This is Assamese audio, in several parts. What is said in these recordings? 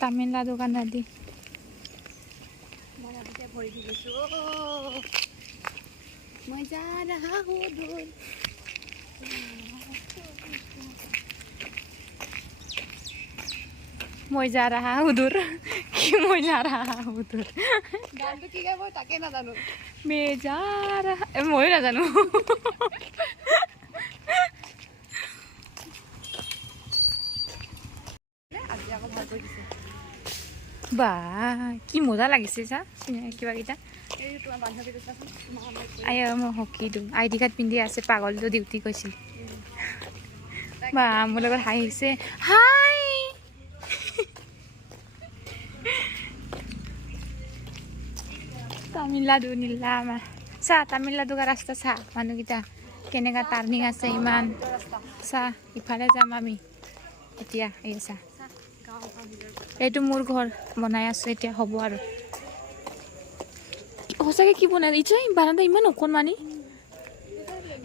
তামিলনাডু का नदी मैं जा रहा हूँ दूर মই जा रहा हूँ दूर कि মই जा रहा हूँ दूर गानটো কি গায় মই তাকে নাজানো मैं जा रहा মই নাজানো আজি আকৌ ভাল কৰি দিছে বা কি মজা লাগিছে চা কিবা কিটা এই তোমাৰ বান্ধৱীটো চাচোন আই মই হকি দিওঁ ID কাৰ্ড পিন্ধি আছে পাগলটো ডিউটি কৈছিল বা মোৰ লগত হাঁহিছে হাই তামিলনাডু নীলামা চা তামিলনাডু का रास्ता চা মানুহকেইটা কেনেকা টাৰ্ণিং আছে ইমান চা ইফালে যাম আমি এতিয়া এই চা এইটো মোৰ ঘৰ বনাই আছো এতিয়া হ'ব আৰু সঁচাকে কি বনাই ইচ্ছা বাৰান্দা ইমান অকণমানি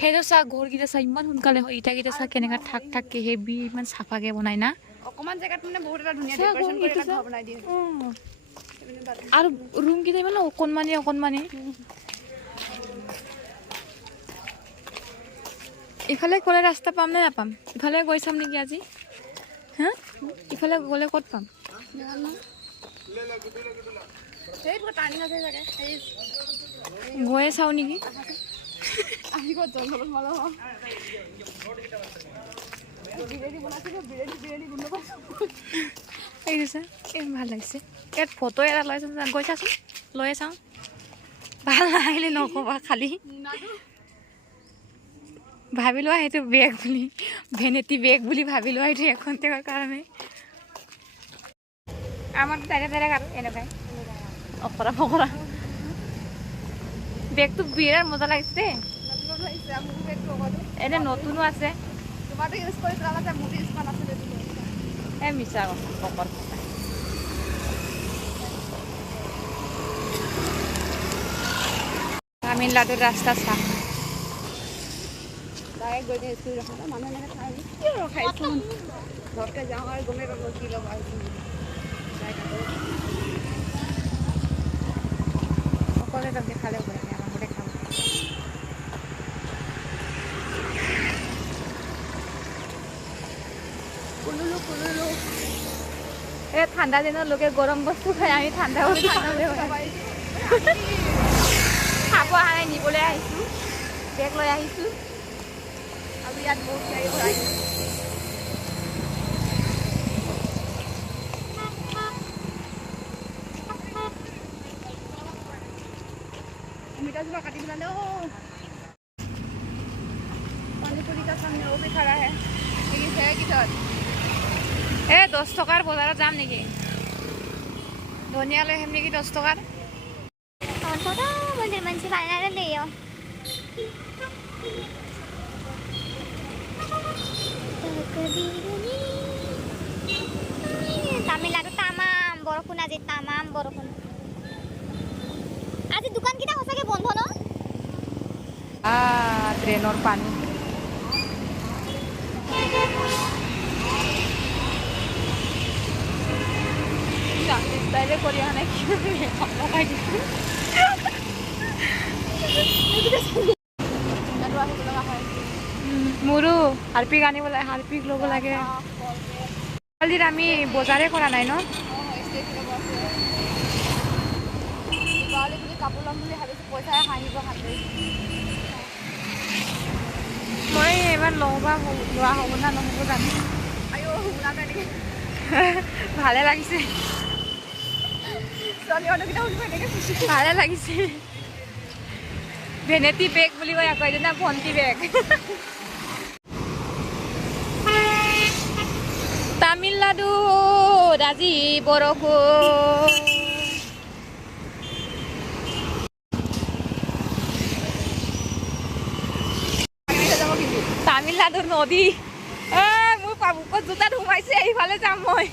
সেইটো চা ঘৰকেইটা চা ইমান সোনকালে হয় ইটাকেইটা চা কেনেকা ঠাক ঠাককে হেভি ইমান চাফাকে বনাই না অকমান জেগাত মানে বহুত এটা ধুনীয়া ডেকোৰেচন কৰি এটা ঘৰ বনাই দিয়ে আৰু ৰুমকেইটা ইমান অকণমানি ইফালে গ'লে ৰাস্তা পাম নে নাপাম ইফালে গৈ চাম নেকি আজি হা ইফালে গ'লে ক'ত পাম গৈয়ে চাওঁ নেকি আমি ক'ত জংঘলত সোমালো এইটো চা ভাল লাগিছে ইয়াত ফটো এটা লৈ চাওঁ গৈ চাচোন লৈয়ে চাওঁ ভাল নাহিলে নক'বা খালি ভাবি লোৱা সেইটো বেগ বুলি ভেনেটি বেগ বুলি ভাবি লোৱা সেইটো এখন টেকাৰ কাৰণে আমাৰ ডাইৰেক্ট আৰু এনেকুৱাই অকৰা ফকৰা বেগটো বিৰাট মজা লাগিছে এনে নতুনো আছে এই মিছা পকৰ তামিলনাডুৰ ৰাস্তা চা ডাইৰেক্ট গৈ স্কুল ৰখা মানুহ এনেকৈ খাই কিয় ৰখাইছো ঘৰতে যাওঁ আৰু গমেই পাব কি ল'ব অকলে তাতে খালে হ'ব আমাৰ ঘৰতে খাব কুলুলু এই ঠাণ্ডা দিনত লোকে গৰম বস্তু খাই আমি ঠাণ্ডা বস্তু খাব অহা নাই নিবলৈ আহিছোঁ বেগ লৈ আহিছোঁ আৰু ইয়াত বহুত গাড়ী ভৰাই मिठाजोपा काटी मिला लो पानी पूरी का सामने वो भी खड़ा है लेकिन है किधर 10 টকাৰ বজাৰত যাম নেকি ধনিয়া লৈ আহিম নেকি 10 টকাৰ मंदिर मंदिर बायनाला ले तामिलनाडु तामाम बरखुन আজি तामाम बरखुन আজি দোকান কিটা হসাকে বন্ধ ন ট্ৰেইনৰ পানী স্টাইলে কৰি অহা নাই মোৰো হাৰপিক আনিব লাগে হাৰপিক ল'ব লাগে কালি আমি বজাৰে কৰা নাই ন কাপোৰ ল'ম বুলি ভাবিছোঁ পইচা হাঁহিব হাতে মই এবাৰ লোৱা হ'ব না নহ'ব জানো ভালে লাগিছে ভালে লাগিছে ভেনেটি বেগ বুলি কয় আকৌ এইটো না ভণ্টি বেগ তামিলনাডু আজি বৰষুণ তামিলনাডুৰ নদী মোৰ পাবুকত জোতাত সোমাইছে এইফালে যাম মই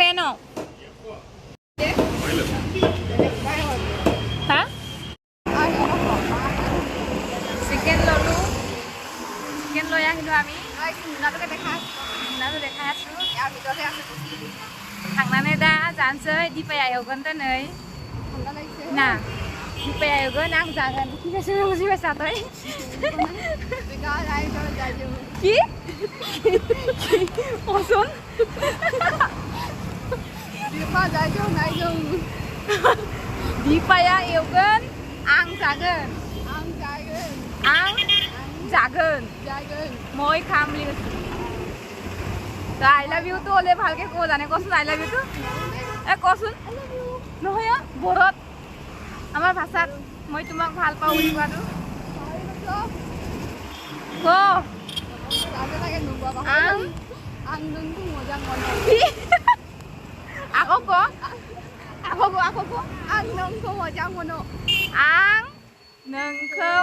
মেন হা চিকেন ললো চিকেন লৈ আহিলোঁ আমি মুনাটোকে দেখা मुनाखौ देखाय आसु ইয়াৰ ভিতৰতে আছে थांनानै दा जानोसै दिपाया एवगोन दिनै ঠাণ্ডা লাগিছে ना दिपाया एवगोन आं जागोन बुजिबायसो बुजिबायसा तই বিকা যাই যাই কি অচোন বিকা যাই নাই जों दिपाया एवगोन आं जागोन आं जागोन आं जागोन जागोन মই খাম বুলি কৈছো আই লাভ ইউ তো ওলে ভালকে কো জানে কচোন আই লাভ ইউ তো এ কচোন নহয় বৰত আমাৰ ভাষাত মই তোমাক ভাল পাওঁ বুলি কোৱাটো ক লাগে লাগে নুবা आं आं नोंखौ मोजां मोनो আকৌ ক आं नोंखौ मोजां मोनो आं नोंखौ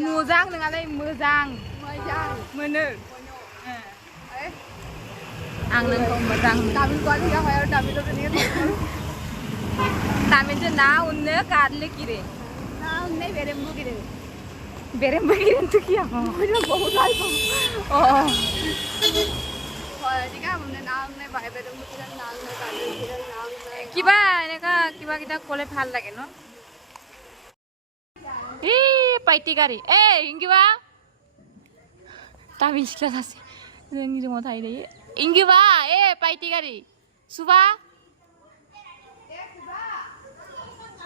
मोजां नङालै मोजां मोजां मोनो eh आं नोंखौ मोजां मोनो तामिल को दिया है और तामिल तो नहीं तामिलजों ना उननो गारले किरे ना नहीं मेरे मुंह की बेरेम्बा किरे तो किया हो मुझे बहुत लाइक ओ और ठीक है हमने नाम नहीं भाई मेरे मुंह की नाम नहीं तामिल की नाम नहीं কিবা এনেকা কিবা কিটা ক'লে ভাল লাগে ন এই পাইটি গাড়ী এই ইংগিবা তাবি ক্লাস আছে जोंनि रुमाव थाहैदायो इंगिबा ए पाइटी गाड़ी सुबा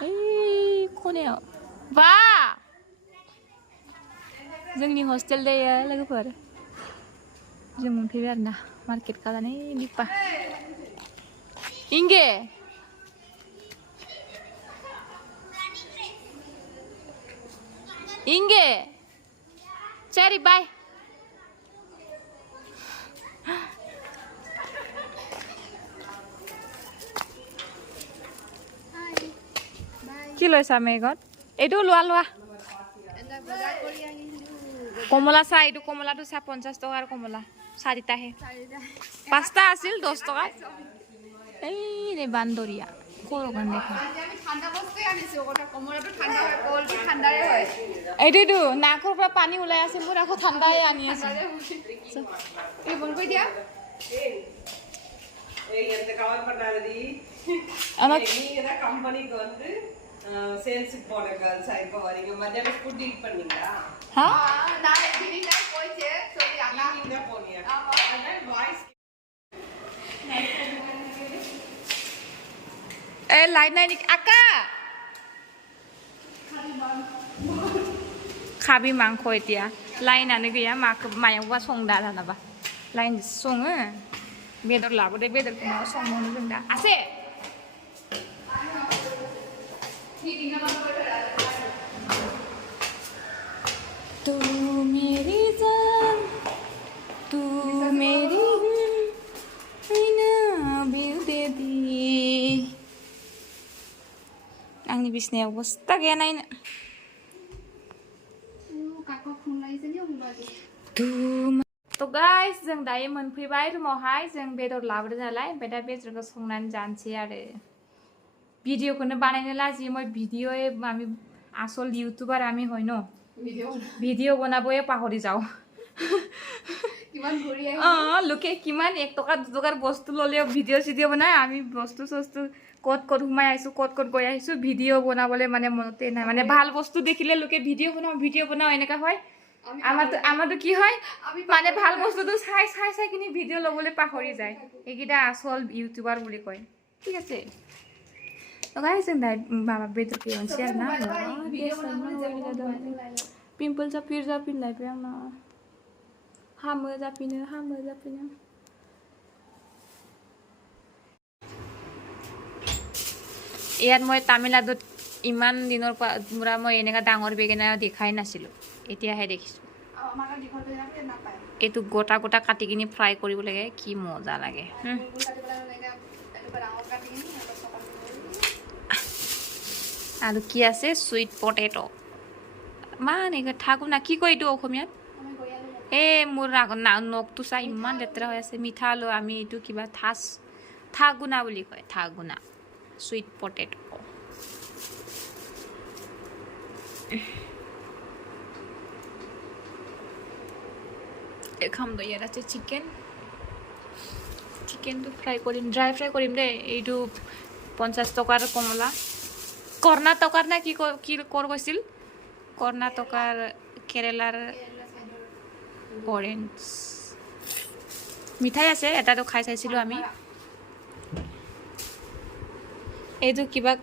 ओइ खनायाव बा जोंनि हस्टेल दायो लोगोफोर जों मोनफैबाय आरोना मार्केट खालामनानै दिपा इंगे इंगे सरी बाय কি লৈছা মেঘত এইটো লোৱা লোৱা কমলা চাহ এইটো কমলাটো চাহ 50 টকাৰ কমলা চাৰিটাহে পাঁচটা আছিল 10 টকা এই ৰে বান্দৰিয়া কৰগন দেখা আমি ঠান্ডা বস্তুই আনিছো ওটা কমলাটো ঠান্ডা হয় কোলটো ঠান্ডাৰে হয় এইটো নাকৰ পৰা পানী ওলাই আছে মোৰ আকৌ ঠাণ্ডাই আনি আছে এই বন কই দিয়া ஏய் எந்த கவர் பண்ணாதடி আমাক நீ ஏதா கம்பெனிக்கு வந்து சேல்ஸ் போன गर्ल्स இப்போ வரீங்க மத்தியானம் ஃபுட் ஈட் பண்ணீங்களா হা না দিদি না কইছে সরি আনা நீங்க போனியா அதான் வாய்ஸ் এ লাইট নাই নেকি আকা খাবি মাংস এতিয়া লাইনাनो गैया मायावबा संदा दानाबा लाइन सङो बेदर लाबोदे बेदरखौ मायाव संनो जों दा आसे तू मेरी जान तू मेरी आईना बिउ दे दी आंनि बिसनायाव बस्ता गैया नायनो काका फन लाइছে नि होबादि तो गाइस जों दायो मोनफैबाय रुमावहाय जों बेदर लाबोदों नालाय ओमफ्राय दा बेदरखौ संनानै जानोसै आरो ভিডিওखौनो बानायनो लाजियो মই ভিডিও আমি আসল ইউটিউবার আমি হয় ন ভিডিও বনাবয়ে পাহৰি যাও কিমান ঘুৰি লোকে কিমান 1 টকা 2 টকাৰ বস্তু ললেও ভিডিও চিডিও বনায় আমি বস্তু সস্তু কত কত ঘুমাই আইছো কত কত গৈ আইছো ভিডিও বনাবলে মানে মনতে নাই মানে ভাল বস্তু দেখিলে লোকে ভিডিও বনাও এনেকা হয় আমাৰটো কি হয় মানে ভাল বস্তুটো চাই চাই চাই কিনি ভিডিও লবলৈ পাহৰি যায় এইকিটা আসল ইউটিউবার বুলি কয় ঠিক আছে তো गाइस जों दा बाबा बेदर केवनसै आरोना पिम्पल जाफिनलायबाय आंना हामो जाफिनो ইয়াত মই তামিলনাডুত ইমান দিনৰ পৰা মই এনেকা ডাঙৰ বেঙেনা দেখাই নাছিলো এতিয়াহে দেখিছো আমাৰ দিখতে ৰাখে না পায় এইটো গোটা গোটা কাটি কিনি ফ্ৰাই কৰিব লাগে কি মজা লাগে আৰু কি আছে সুইট পটেটো মানে থাকো না কি কয় এইটো অসমীয়াত মোৰ নখটো চাই ইমান লেতেৰা হৈ আছে মিঠা আলু আমি এইটো কিবা থাচ থাগুনা বুলি কয় থাগুনা সুইট পটেটো খাম দে ইয়াত আছে চিকেন চিকেনটো ফ্ৰাই কৰিম ড্ৰাই ফ্ৰাই কৰিম দেই এইটো 50 টকাৰ কমলা কৰ্ণাটকাৰ নে কি কৰ কৈছিল কৰ্ণাটকাৰ কেৰেলাৰ অৰেঞ্জ মিঠাই আছে এটাতো খাই চাইছিলোঁ আমি এইটো কিবা